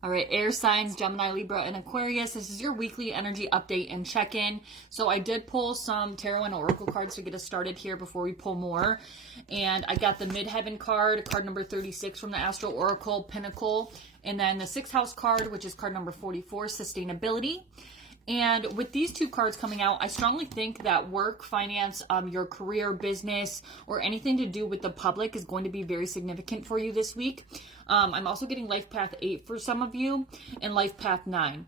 All right, air signs, Gemini, Libra, and Aquarius. This is your weekly energy update and check-in. So I did pull some tarot and oracle cards to get us started here before we pull more. And I got the Midheaven card number 36 from the Astro Oracle, Pinnacle. And then the 6th house card, which is card number 44, Sustainability. And with these two cards coming out, I strongly think that work, finance, your career, business, or anything to do with the public is going to be very significant for you this week. I'm also getting Life Path 8 for some of you and Life Path 9.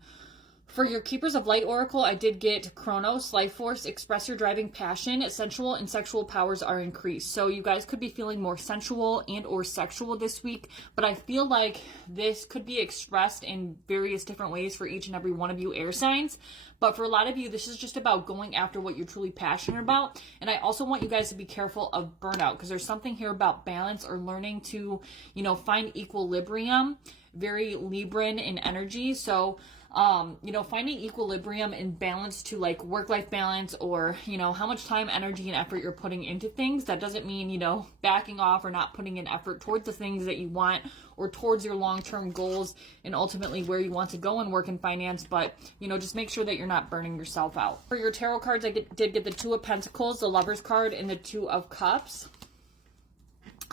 For your Keepers of Light Oracle, I did get Chronos, Life Force, express your driving passion, sensual and sexual powers are increased. So you guys could be feeling more sensual and or sexual this week, but I feel like this could be expressed in various different ways for each and every one of you air signs. But for a lot of you, this is just about going after what you're truly passionate about. And I also want you guys to be careful of burnout, because there's something here about balance or learning to, find equilibrium, very Libran in energy. So finding equilibrium and balance to like work-life balance, or, how much time, energy, and effort you're putting into things. That doesn't mean, backing off or not putting in effort towards the things that you want or towards your long-term goals and ultimately where you want to go in work and finance. But, just make sure that you're not burning yourself out. For your tarot cards, I did get the 2 of Pentacles, the Lover's card, and the 2 of Cups.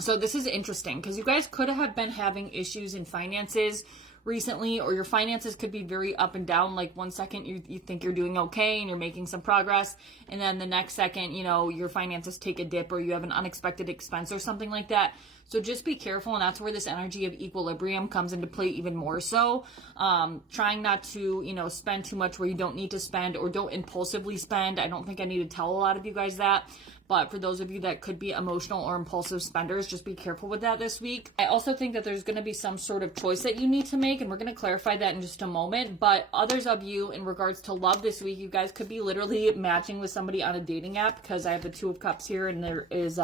So this is interesting because you guys could have been having issues in finances recently, or your finances could be very up and down. Like one second you think you're doing okay and you're making some progress, and then the next second, your finances take a dip, or you have an unexpected expense or something like that. So just be careful, and that's where this energy of equilibrium comes into play even more so. Trying not to, spend too much where you don't need to spend, or don't impulsively spend. I don't think I need to tell a lot of you guys that. But for those of you that could be emotional or impulsive spenders, just be careful with that this week. I also think that there's going to be some sort of choice that you need to make, and we're going to clarify that in just a moment. But others of you, in regards to love this week, you guys could be literally matching with somebody on a dating app, because I have the 2 of Cups here, and there is,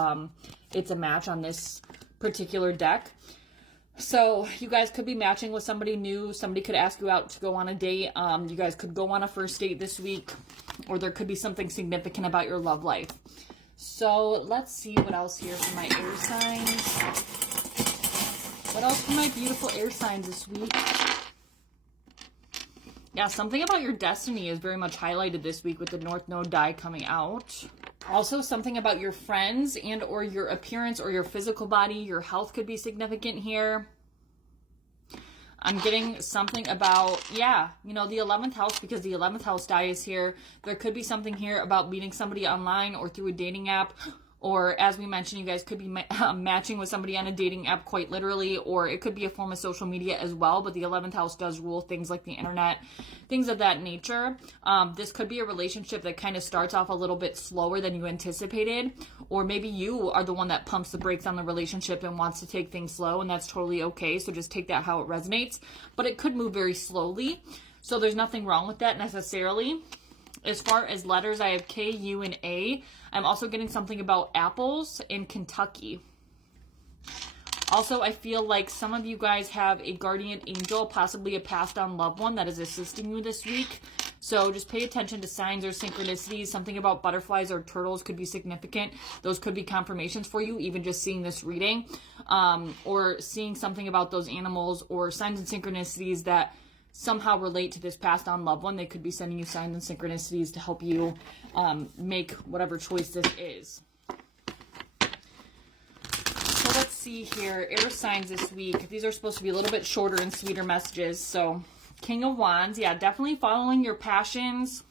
it's a match on this particular deck. So you guys could be matching with somebody new. Somebody could ask you out to go on a date. You guys could go on a first date this week, or there could be something significant about your love life. So let's see what else here for my air signs. What else for my beautiful air signs this week? Yeah, something about your destiny is very much highlighted this week with the North Node die coming out. Also, something about your friends and or your appearance or your physical body. Your health could be significant here. I'm getting something about, the 11th house, because the 11th house die is here. There could be something here about meeting somebody online or through a dating app. Or, as we mentioned, you guys could be matching with somebody on a dating app quite literally, or it could be a form of social media as well. But the 11th house does rule things like the internet, things of that nature. This could be a relationship that kind of starts off a little bit slower than you anticipated. Or maybe you are the one that pumps the brakes on the relationship and wants to take things slow, and that's totally okay. So just take that how it resonates. But it could move very slowly. So there's nothing wrong with that necessarily. As far as letters, I have K, U, and A. I'm also getting something about apples in Kentucky. Also, I feel like some of you guys have a guardian angel, possibly a passed on loved one that is assisting you this week. So just pay attention to signs or synchronicities. Something about butterflies or turtles could be significant. Those could be confirmations for you, even just seeing this reading. Or seeing something about those animals or signs and synchronicities that somehow relate to this passed on loved one. They could be sending you signs and synchronicities to help you make whatever choice this is. So let's see here. Air signs this week. These are supposed to be a little bit shorter and sweeter messages. So King of Wands. Yeah, definitely following your passions.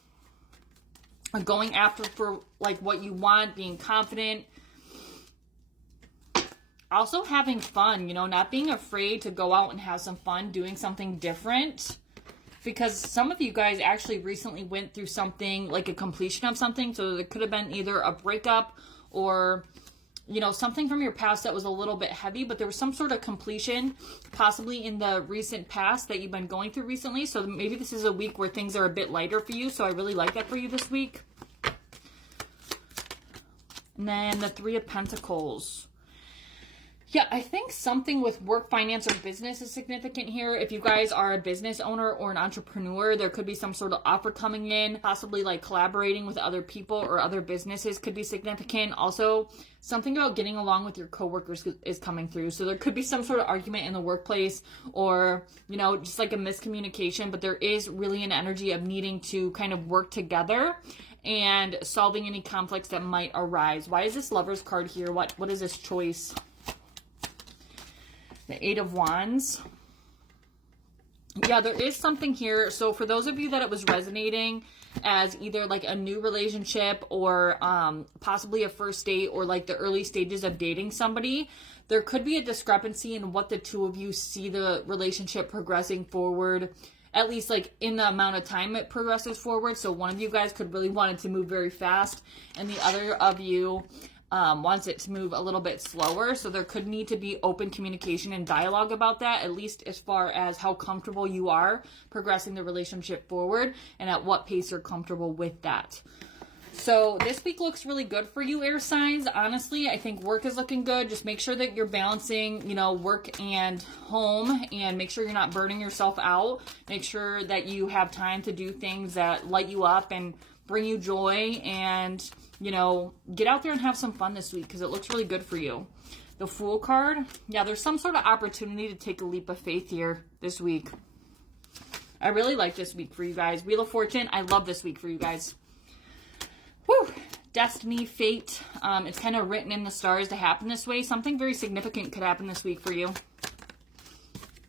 Going after for like what you want. Being confident. Also having fun, not being afraid to go out and have some fun, doing something different. Because some of you guys actually recently went through something, like a completion of something. So it could have been either a breakup or, something from your past that was a little bit heavy. But there was some sort of completion, possibly in the recent past that you've been going through recently. So maybe this is a week where things are a bit lighter for you. So I really like that for you this week. And then the 3 of Pentacles. Yeah, I think something with work, finance, or business is significant here. If you guys are a business owner or an entrepreneur, there could be some sort of offer coming in, possibly like collaborating with other people or other businesses could be significant. Also, something about getting along with your coworkers is coming through. So there could be some sort of argument in the workplace or, you know, just like a miscommunication, but there is really an energy of needing to kind of work together and solving any conflicts that might arise. Why is this Lover's card here? What is this choice? The Eight of Wands. Yeah, there is something here. So for those of you that it was resonating as either like a new relationship or possibly a first date or like the early stages of dating somebody, there could be a discrepancy in what the two of you see the relationship progressing forward, at least like in the amount of time it progresses forward. So one of you guys could really want it to move very fast and the other of you wants it to move a little bit slower. So there could need to be open communication and dialogue about that, at least as far as how comfortable you are progressing the relationship forward and at what pace you're comfortable with that. So this week looks really good for you, air signs. Honestly, I think work is looking good. Just make sure that you're balancing, you know, work and home, and make sure you're not burning yourself out. Make sure that you have time to do things that light you up and bring you joy, and, you know, get out there and have some fun this week because it looks really good for you. The Fool card. Yeah, there's some sort of opportunity to take a leap of faith here this week. I really like this week for you guys. Wheel of Fortune. I love this week for you guys. Whew. Destiny, fate. It's kind of written in the stars to happen this way. Something very significant could happen this week for you.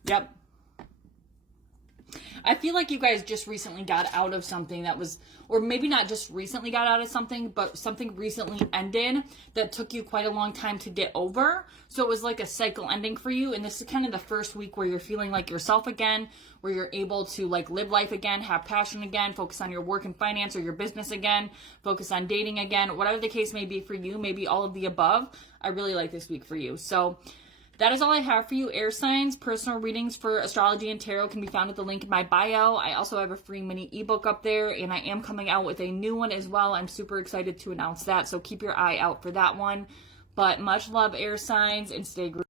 Yep. I feel like you guys just recently got out of something that was, or maybe not just recently got out of something, but something recently ended that took you quite a long time to get over. So it was like a cycle ending for you. And this is kind of the first week where you're feeling like yourself again, where you're able to like live life again, have passion again, focus on your work and finance or your business again, focus on dating again, whatever the case may be for you, maybe all of the above. I really like this week for you. So that is all I have for you, air signs. Personal readings for astrology and tarot can be found at the link in my bio. I also have a free mini ebook up there, and I am coming out with a new one as well. I'm super excited to announce that, so keep your eye out for that one. But much love, air signs, and stay groovy.